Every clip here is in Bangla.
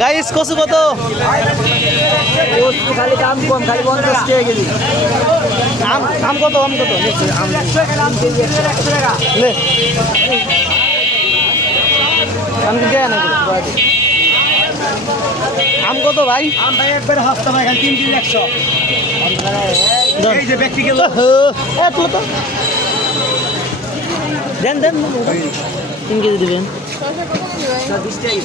গাইস কচু কত? খালি দাম কম, খালি 50 টাকা কেজি। আম কত? আম কত? লে আমি দেয় না আম কত ভাই? আম ভাই একবার হস্তা ভাই, খালি 3 কেজি 100। এই যে ব্যক্তিগত তুলো তো দেন 3 কেজি দেবেন। 20 টাকা।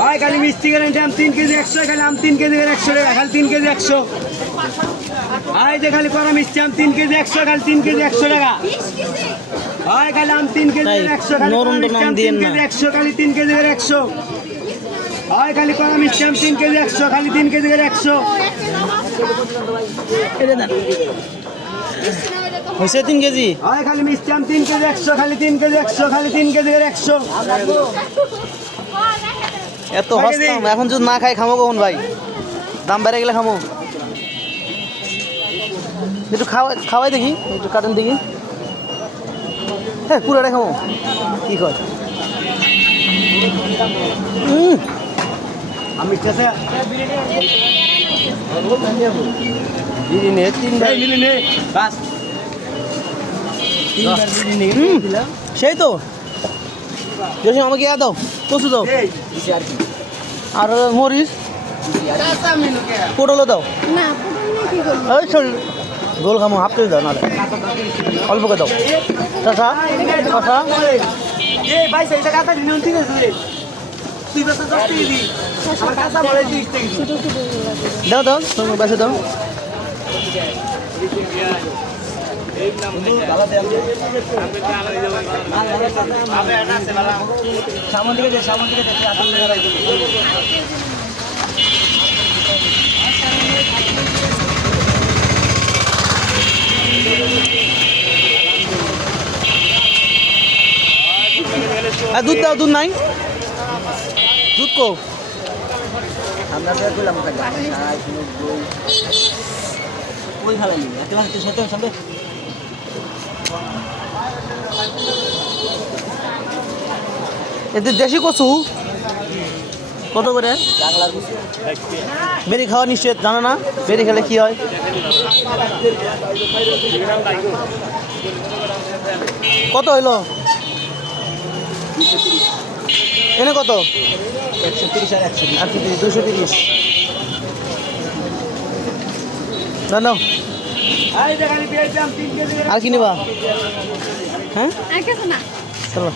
ভাই খালি মিষ্টি গ্যারান্টি আম 3 কেজি 100, খালি আম 3 কেজি 100 টাকা, খালি 3 কেজি 100। ভাই যে খালি করা মিষ্টি আম 3 কেজি 100, খালি 3 কেজি 100 টাকা। ভাই খালি আম 3 কেজি 100, খালি নরম তো নাম দিয়েন না। 100, খালি 3 কেজি 100। ভাই খালি করা মিষ্টি আম 3 কেজি 100, খালি 3 কেজি 100। হয়েছে 3 কেজি। ভাই খালি মিষ্টি আম 3 কেজি 100, খালি 3 কেজি 100, খালি 3 কেজি 100। এত হস্তাম এখন যদি না খাই খামো কখন ভাই? দাম বেড়ে গেলে খামো। একটু খাওয়াই দেখি, একটু কাটেন দেখি। হ্যাঁ পুরোটা খামো কি কয়? আমি কেসে বিড়ি নে 3 ভাই মিলি নে বাস। 3 বার বিড়ি নিয়ে দিলাম। সেই তো যদি আমাকে ইয়া দাও, কচু দাও, এই দিছি আর কি। আর মরিচ কাঁচা মিনুকে পটলও দাও। না পুরো নিয়ে কি করবো? এই চল গোল খামো, হাফ কেজি দাও নাহলে অল্প করে দাও। চাচা কথা এই ভাই সেইটা কাঁচা দিন ঠিক আছে। তুই বসে 10 টাকা দি। আমার কাঁচা বলে 30 টাকা দি। ছোট ছোট লাগে। দাও দাও তুমি বেসে দাও। সামন দিকে দে, সামন দিকে দে, আদম লাগাই দে। আর দুধ দাও, দুধ নাই দুধ কো? আমরা বের করলাম খালি। ওই ভালো নি। এত মাছ সাথে সঙ্গে এতে দেশি কচু কত করে? বাংলার কিছু। বেরি খাওয়া নিশ্চয় জানো না? বেরি খেলে কি হয়? কত হইলো? এনে কত? 130 আর 120। আর কি 230 না নাও। এই দেখালি পেঁয়াজ দাম 3 কেজি। আর কি নিবা? হ্যাঁ আর কিছু না। চলো